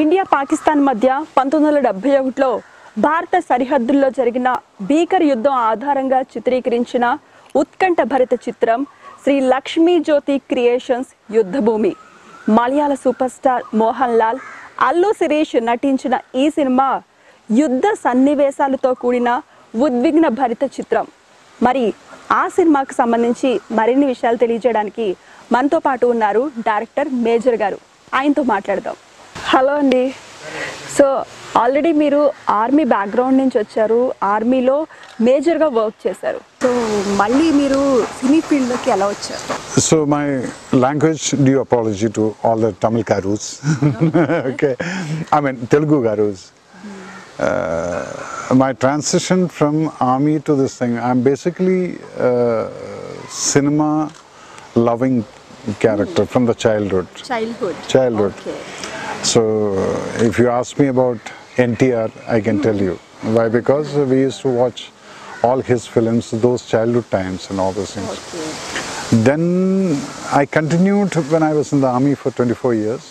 India Pakistan మధ్య 1971లో భారత సరిహద్దుల్లో జరిగిన భీకర యుద్ధం ఆధారంగా చిత్రీకరించిన ఉత్కంఠ భరిత చిత్రం శ్రీ లక్ష్మీ జ్యోతి క్రియేషన్స్ యుద్ధ భూమి. మలయాళ సూపర్ స్టార్ మోహన్ లాల్, అల్లు శిరీష్ నటించిన ఈ సినిమా యుద్ధ సన్నివేశాలతో కూడిన ఉద్విగ్న భరిత చిత్రం. మరి ఆ సినిమాకు సంబంధించి మరిన్ని విషయాలు తెలియజేయడానికి మనతో పాటు ఉన్నారు డైరెక్టర్ మేజర్ గారు. ఆయనతో మాట్లాడదాం. హలో అండి. సో ఆల్రెడీ మీరు ఆర్మీ బ్యాక్గ్రౌండ్ నుంచి వచ్చారు, ఆర్మీలో మేజర్గా వర్క్ చేశారు. సో మళ్ళీ మీరు సినీ ఫీల్డ్లోకి ఎలా వచ్చారు? So my language due apology to all the Tamil Karus. Okay, I mean Telugu Karus. My transition from army to this thing, I'm basically cinema loving character from the childhood. Childhood. Okay. So if you ask me about NTR, I can tell you why, because we used to watch all his films, those childhood times and all those things. Okay. Then I continued when I was in the army for 24 years.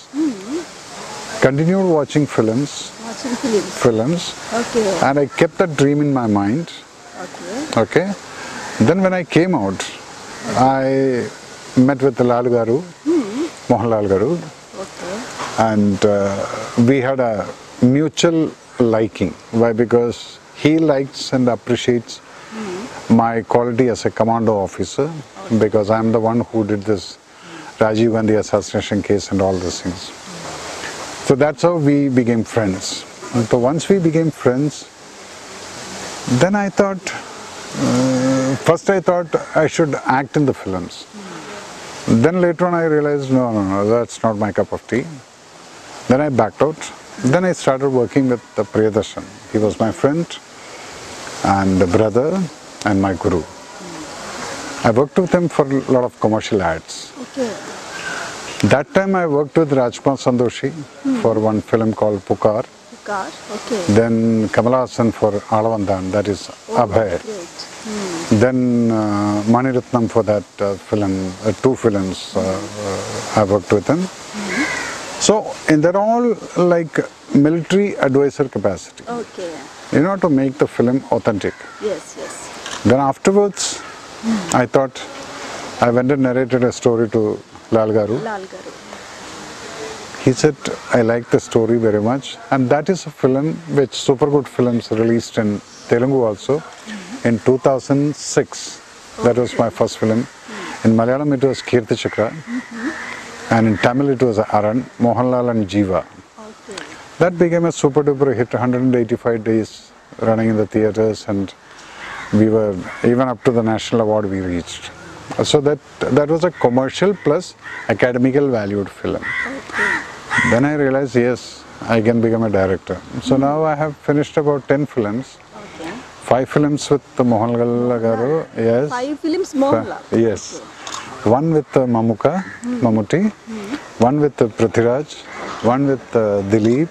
Continued watching films. Okay. And I kept that dream in my mind. Okay. Then when I came out, I met with Lalu Garu, Mohanlal Garu. Okay. And we had a mutual liking. Why? Because he likes and appreciates my quality as a commando officer, because I am the one who did this Rajiv Gandhi assassination case and all these things. So that's how we became friends. And so once we became friends, then I thought, first I thought I should act in the films. Then later on I realized, no, that's not my cup of tea. Then I backed out. Then I started working with Priyadarshan. He was my friend and brother and my guru. I worked with him for a lot of commercial ads. Okay. That time I worked with Rajkumar Sandoshi for one film called Pukar. Okay. Then Kamala Hassan for Alavandan, that is Abhay. Great. Then Mani Ratnam for that film, two films I worked with him. So they're all like military advisor capacity. Okay. You know, to make the film authentic. Yes. Then afterwards, I thought, I went and narrated a story to Lal Garu. He said, I like the story very much. And that is a film which Super Good Films released in Telugu also in 2006. That was my first film. In Malayalam it was Kirti Chakra. And in Tamil it was Aran, Mohanlal and Jiva. Okay. That became a super duper hit, 185 days running in the theatres, and we were even up to the national award we reached. So that was a commercial plus academical valued film. Okay. Then I realized, yes, I can become a director. So now I have finished about 10 films. Okay. 5 films with Mohanlal Garu, yes. 5 films Mohanlal. Yes. One with Mammootty, one with Prithviraj, one with Dileep,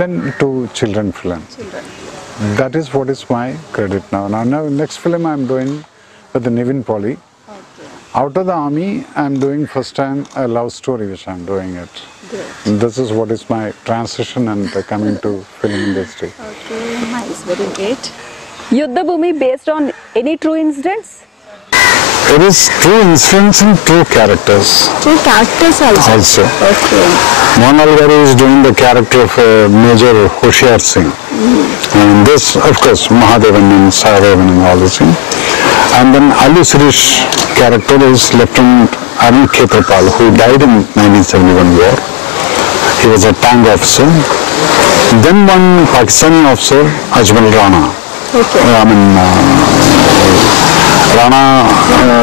then 2 children films. That is what is my credit now. Now next film I am doing with Nivin Polly. Okay. Out of the army, I am doing first time a love story, which I am doing it. Great. This is what is my transition and coming to film industry. Okay, nice, very great. Yuddha Bhoomi based on any true incidents? It is true incidents and true characters. True characters also. Okay. Mohanlal Garu is doing the character of Major Hoshiar Singh. And this, of course, Mahadevan and Sahadevan and all this thing. And then Allu Sirish character is Lieutenant Arun Khetrapal, who died in 1971 war. He was a tank officer. Then one Pakistani officer, Ajmal Rana. Okay. Rana,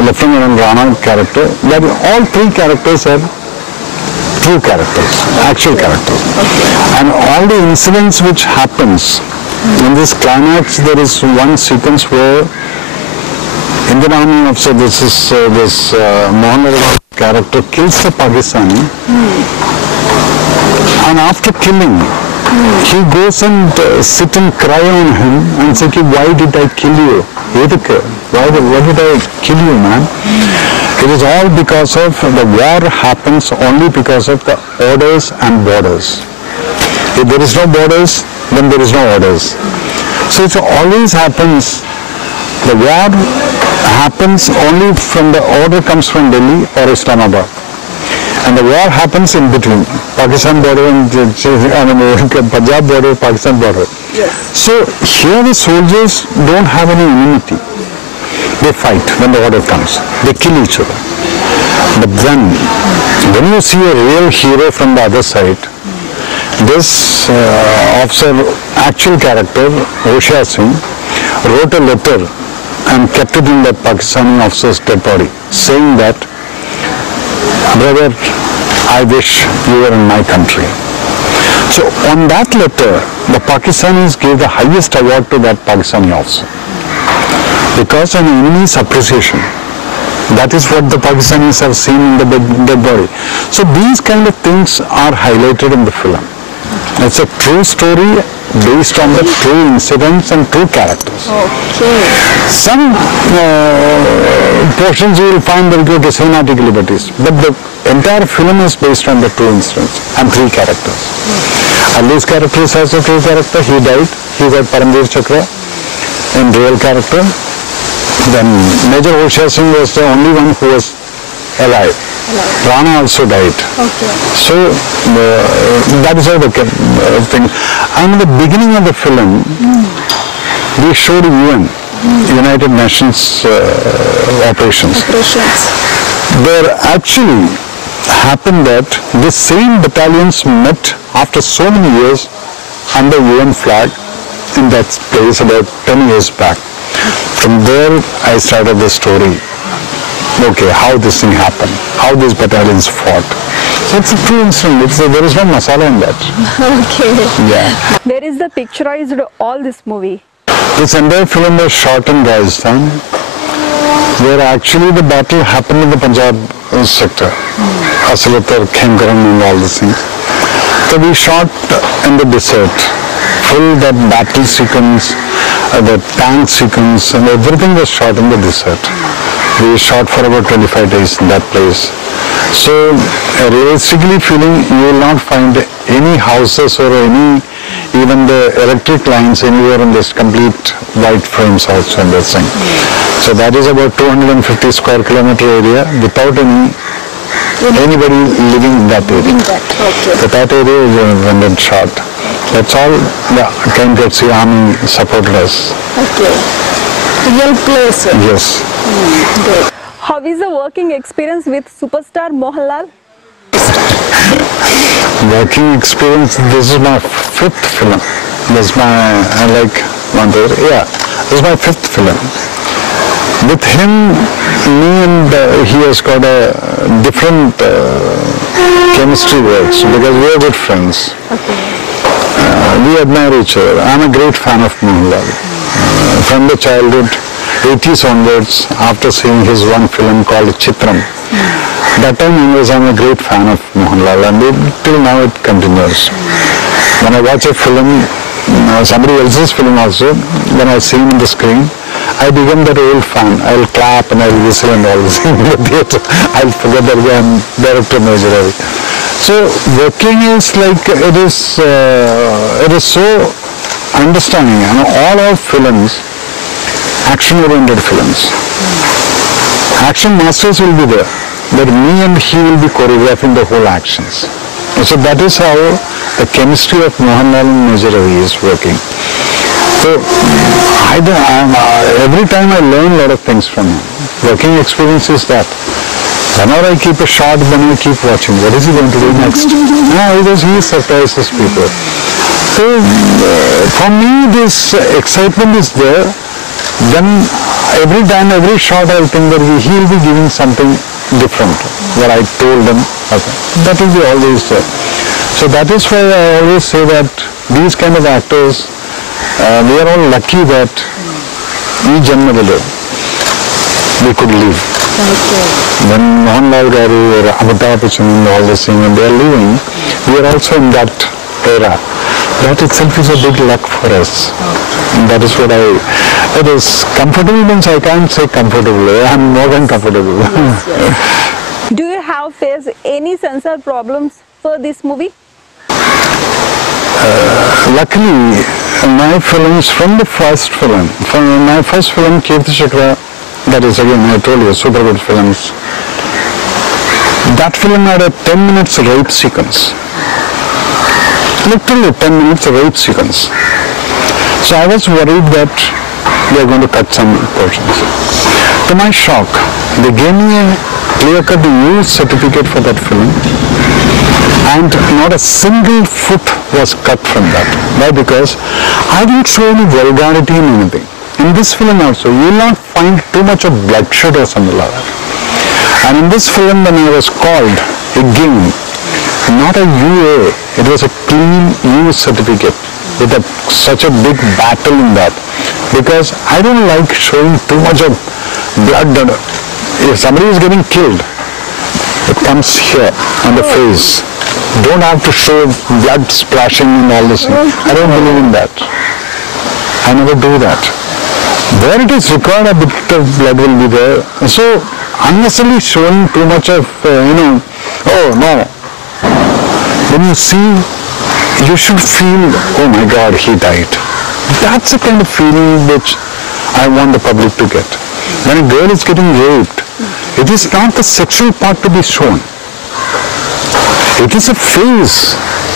Lieutenant Rana character. That all 3 characters are true characters, actual characters. Okay. And all the incidents which happens in this climax, there is one sequence where Indian Army officer, this Mohanlal character kills the Pakistani, and after killing, he goes and sit and cry on him and say, why did I kill you? Why did I kill you, man? It is all because of the war happens only because of the orders and borders. If there is no borders, then there is no orders. So it always happens, the war happens only from the order comes from Delhi or Islamabad. And the war happens in between, Pakistan border and Punjab border, Pakistan border. Yes. So here the soldiers don't have any immunity. They fight when the order comes. They kill each other. But then, when you see a real hero from the other side, this officer, actual character, Hoshiyar Singh, wrote a letter and kept it in that Pakistani officer's dead body, saying that, brother, I wish you were in my country. So on that letter, the Pakistanis gave the highest award to that Pakistani officer. Because an enemy's appreciation. That is what the Pakistanis have seen in the dead body. So these kind of things are highlighted in the film. It's a true story based on the true incidents and true characters. Okay. Some portions you will find very good cinematic liberties, but the entire film is based on the true incidents and three characters. Allu's character is also a true character. He died. He got Paramveer Chakra in real character. Then Major Hoshiyar Singh was the only one who was alive. Rana also died. Okay. So that is how the thing. And in the beginning of the film, we showed UN, United Nations operations. There actually happened that the same battalions met after so many years under UN flag in that place about 10 years back. From there I started the story. Okay, how this thing happened, how these battalions fought. So it's a true incident. There is no masala in that. Okay. Yeah. Where is the picturized all this movie? This entire film was shot in Rajasthan, where actually the battle happened in the Punjab sector. Asalatar, Khemkaran and all these things. So we shot in the desert. Full that battle sequence, the tank sequence, and everything was shot in the desert. We shot for about 25 days in that place. So realistically feeling, you will not find any houses or any, even the electric lines anywhere in this complete white frames also in this thing. So that is about 250 square kilometer area without anybody living in that area. Okay. So that area is when shot. That's all the KMKC Army supported us. Okay. Real place. Yes. Good. How is the working experience with superstar Mohanlal? Working experience, this is my fifth film. This is my, I like one third, yeah. This is my fifth film. With him, me and he has got a different chemistry works because we are good friends. Okay. We admire each other. I'm a great fan of Mohanlal. From the childhood, 80s onwards, after seeing his one film called Chitram, that time onwards I'm a great fan of Mohanlal, and till now it continues. When I watch a film, somebody else's film also, when I see him on the screen, I become that old fan. I'll clap and I'll whistle and all this in the theatre. I'll forget that I'm director Major Ravi. So working is like, it is so understanding. All our films, action-oriented films. Action masters will be there, but me and he will be choreographing the whole actions. So that is how the chemistry of Mohanlal and Major Ravi is working. So every time I learn a lot of things from him. Working experience is that. Whenever I keep a shot, then I keep watching. What is he going to do next? Because he surprises people. So for me, this excitement is there. Then every time, every shot, I think that he will be giving something different. What I told him, that will be always there. So that is why I always say that these kind of actors, we are all lucky that we could live. Okay. When Mohanlal Garu or Amitabh Bachchan and all this thing, when they are living, we are also in that era. That itself is a big luck for us. And that is what it is comfortable means I can't say comfortable. I am more than comfortable. Yes. Do you have faced any censor problems for this movie? Luckily, my films from the first film, from my first film, Kirti Chakra, that is again, I told you, super good films. That film had a 10 minutes rape sequence. Literally 10 minutes rape sequence. So I was worried that they are going to cut some portions. To my shock, they gave me a clear-cut use certificate for that film, and not a single foot was cut from that. Why? Because I didn't show any vulgarity in anything. In this film also, you will not find too much of bloodshed or something like that. And in this film, when I was called, again, not a UA, it was a clean use certificate with such a big battle in that. Because I don't like showing too much of blood. If somebody is getting killed, it comes here on the face. Don't have to show blood splashing and all this. I don't believe in that. I never do that. Where it is required, a bit of blood will be there. So unnecessarily showing too much of, oh no. When you see, you should feel, oh my God, he died. That's the kind of feeling which I want the public to get. When a girl is getting raped, it is not the sexual part to be shown. It is a face.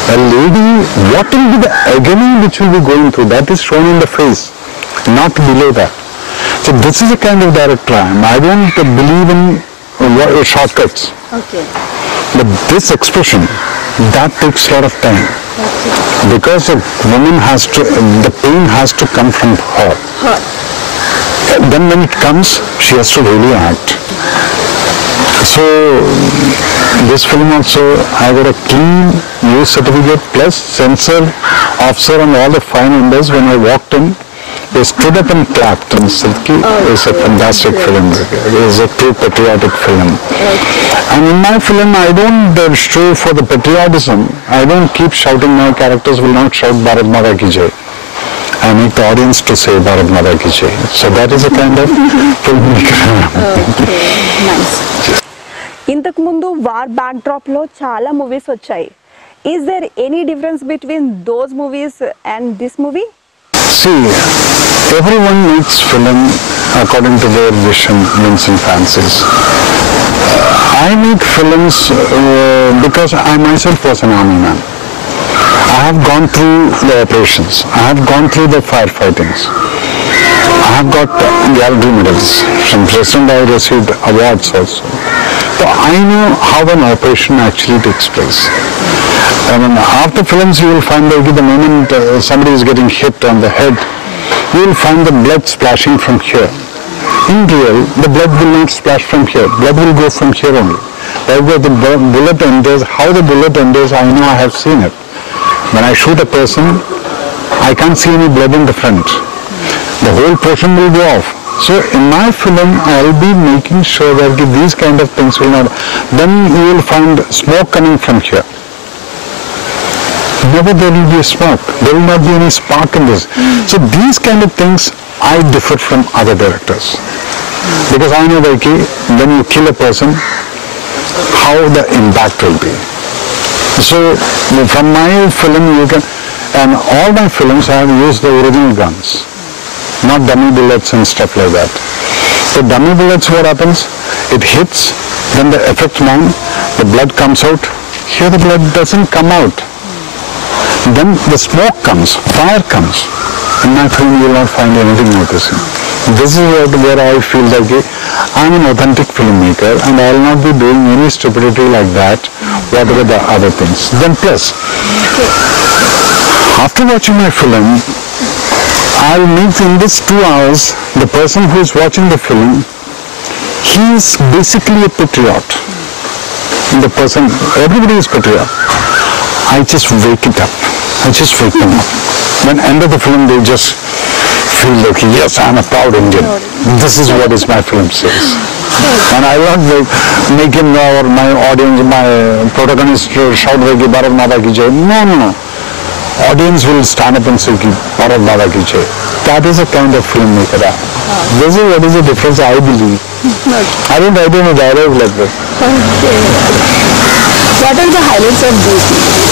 A lady, what will be the agony which will be going through, that is shown in the face, not below that. So this is the kind of director I am. I don't believe in shortcuts. Okay. But this expression, that takes a lot of time. Okay. Because a woman has to, the pain has to come from her. Then when it comes, she has to really act. So this film also, I got a clean use certificate plus censor officer and all the 5 members. When I walked in, they stood up and clapped and said, it's a fantastic film. It is a true patriotic film. And in my film, I don't show for the patriotism. I don't keep shouting. My characters will not shout Bharat Mata Ki Jai. I make the audience to say Bharat Mata Ki Jai. So that is a kind of filmmaker. Okay, nice. ఇంతకు ముందు war back drop లో చాలా movies వచ్చాయి. Is there any difference between those movies and this movie? See, everyone makes film according to their vision, means and fancies. I make films because I myself was an army man. I have gone through the operations. I have gone through the firefightings. I have got gallery medals. From President I received awards also. So I know how an operation actually takes place. I mean, after films you will find that the moment somebody is getting hit on the head, you will find the blood splashing from here. In real, the blood will not splash from here. Blood will go from here only. Where the bullet enters, how the bullet enters, I know, I have seen it. When I shoot a person, I can't see any blood in the front. The whole portion will go off. So in my film, I will be making sure that these kind of things will not. Then you will find smoke coming from here. Never there will be a smoke. There will not be any spark in this. So these kind of things, I differ from other directors. Because I know that when you kill a person, how the impact will be. So from my film, you can, and all my films I have used the original guns, not dummy bullets and stuff like that. So dummy bullets, what happens? It hits, then the effect man, the blood comes out. Here the blood doesn't come out. Then the smoke comes, fire comes. In my film you will not find anything like this. This is where I feel that I am an authentic filmmaker and I will not be doing any stupidity like that, whatever the other things. Then plus, after watching my film, I will make in this 2 hours, the person who is watching the film, he is basically a patriot. The person, everybody is patriot. I just wake it up. I just wake them up. When end of the film, they just feel like, yes, I am a proud Indian. This is what is my film says. And I will not make him or my audience, my protagonist shout like Bharat Mata Ki Jai. No. Audience will stand up and say Bharat Mata Ki Jai. That is a kind of filmmaker. This is what is the difference I believe. I don't write any dialogue like that. Okay. What are the highlights of this movie?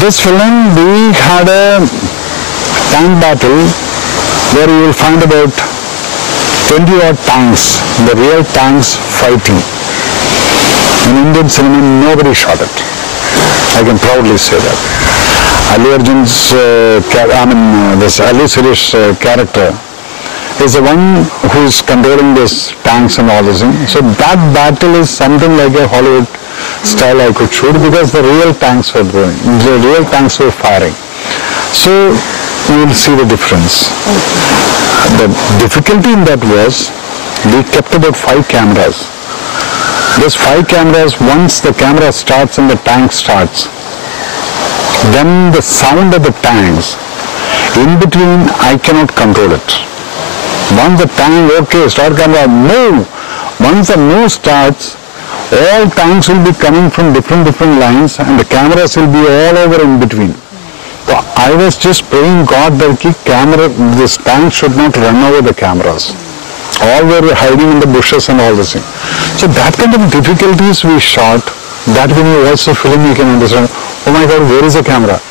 This film, we had a tank battle where you will find about 20 odd tanks, the real tanks fighting. In Indian cinema, nobody shot it. I can proudly say that. Allu Arjun's, this Allu Sirish character is the one who is controlling these tanks and all this thing. So that battle is something like a Hollywood style I could shoot, because the real tanks were going, the real tanks were firing. So you will see the difference. The difficulty in that was we kept about 5 cameras. Those 5 cameras, once the camera starts and the tank starts, then the sound of the tanks, in between I cannot control it. Once the tank, okay, start camera, move. Once the move starts, all tanks will be coming from different lines and the cameras will be all over in between. So I was just praying God that this tank should not run over the cameras. All were hiding in the bushes and all this thing. So that kind of difficulties we shot, that when you watch the film you can understand, oh my God, where is the camera?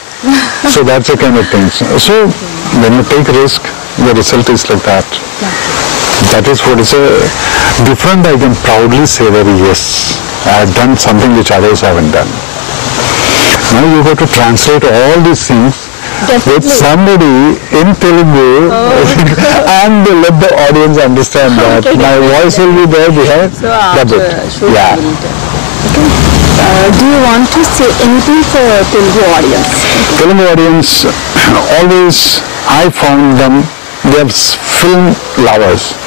So that's the kind of things. So when you take risk, the result is like that. That is what is different. I can proudly say that yes, I have done something which others haven't done. Now you have to translate all these things with somebody in Telugu and let the audience understand that my voice will be there behind. So that's it. Yeah. Do you want to say anything for Telugu audience? Telugu audience, always I found them, they are film lovers.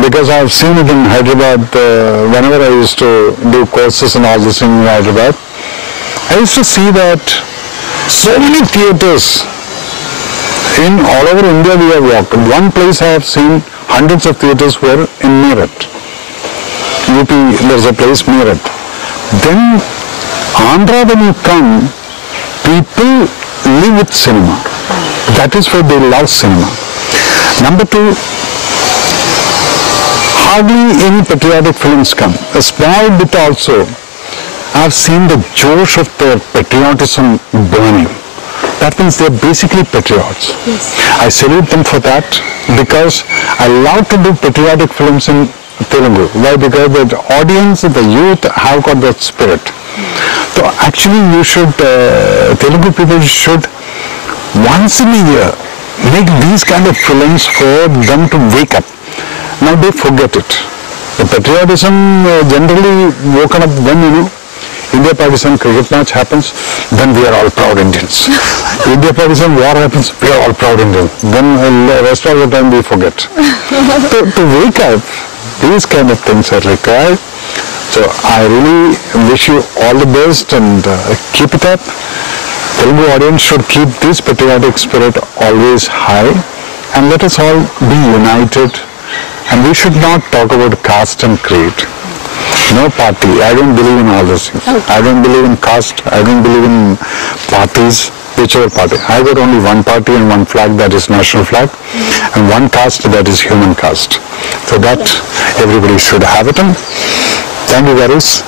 Because I have seen it in Hyderabad, whenever I used to do courses and all this in Hyderabad, I used to see that so many theatres in all over India we have walked. One place I have seen hundreds of theatres were in Meerut. UP, there is a place Meerut. Then Andhra, when you come, people live with cinema. That is why they love cinema. Number 2, hardly any patriotic films come. A small bit also, I have seen the josh of their patriotism burning. That means they are basically patriots. Yes. I salute them for that, because I love to do patriotic films in Telugu. Why? Because the audience, the youth have got that spirit. So actually you should, Telugu people should once in a year make these kind of films for them to wake up. Now they forget it. The patriotism generally woken up when, India-Pakistan cricket match happens, then we are all proud Indians. India-Pakistan war happens, we are all proud Indians. Then the rest of the time we forget. To wake up, these kind of things are required. So I really wish you all the best and keep it up. Telugu audience should keep this patriotic spirit always high, and let us all be united. And we should not talk about caste and creed. No party. I don't believe in all those things. Okay. I don't believe in caste. I don't believe in parties, whichever party. I got only one party and one flag, that is national flag, and one caste, that is human caste. So that everybody should have it. And thank you, guys.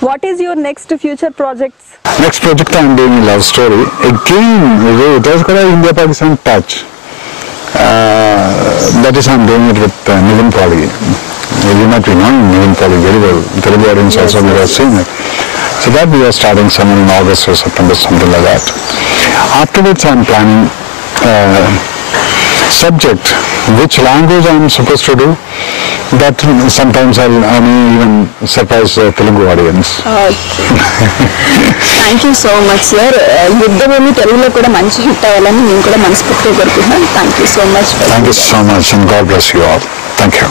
What is your next future projects? Next project I am doing a love story. Again, it has got an India-Pakistan touch. That is, I am doing it with Nivin Pauly. You might be knowing Nivin Pauly very well. Telugu audience also may have seen it. So that we are starting somewhere in August or September, something like that. Afterwards, I am planning subject, which language I am supposed to do. That sometimes I may even surprise the Telugu audience. Thank you so much, sir. Yuddha Bhoomi Telugulo kuda manchi hit avvalani nenu kuda manaspoortiga korukuntunnan. Thank you so much. Thank you so much, and God bless you all. Thank you.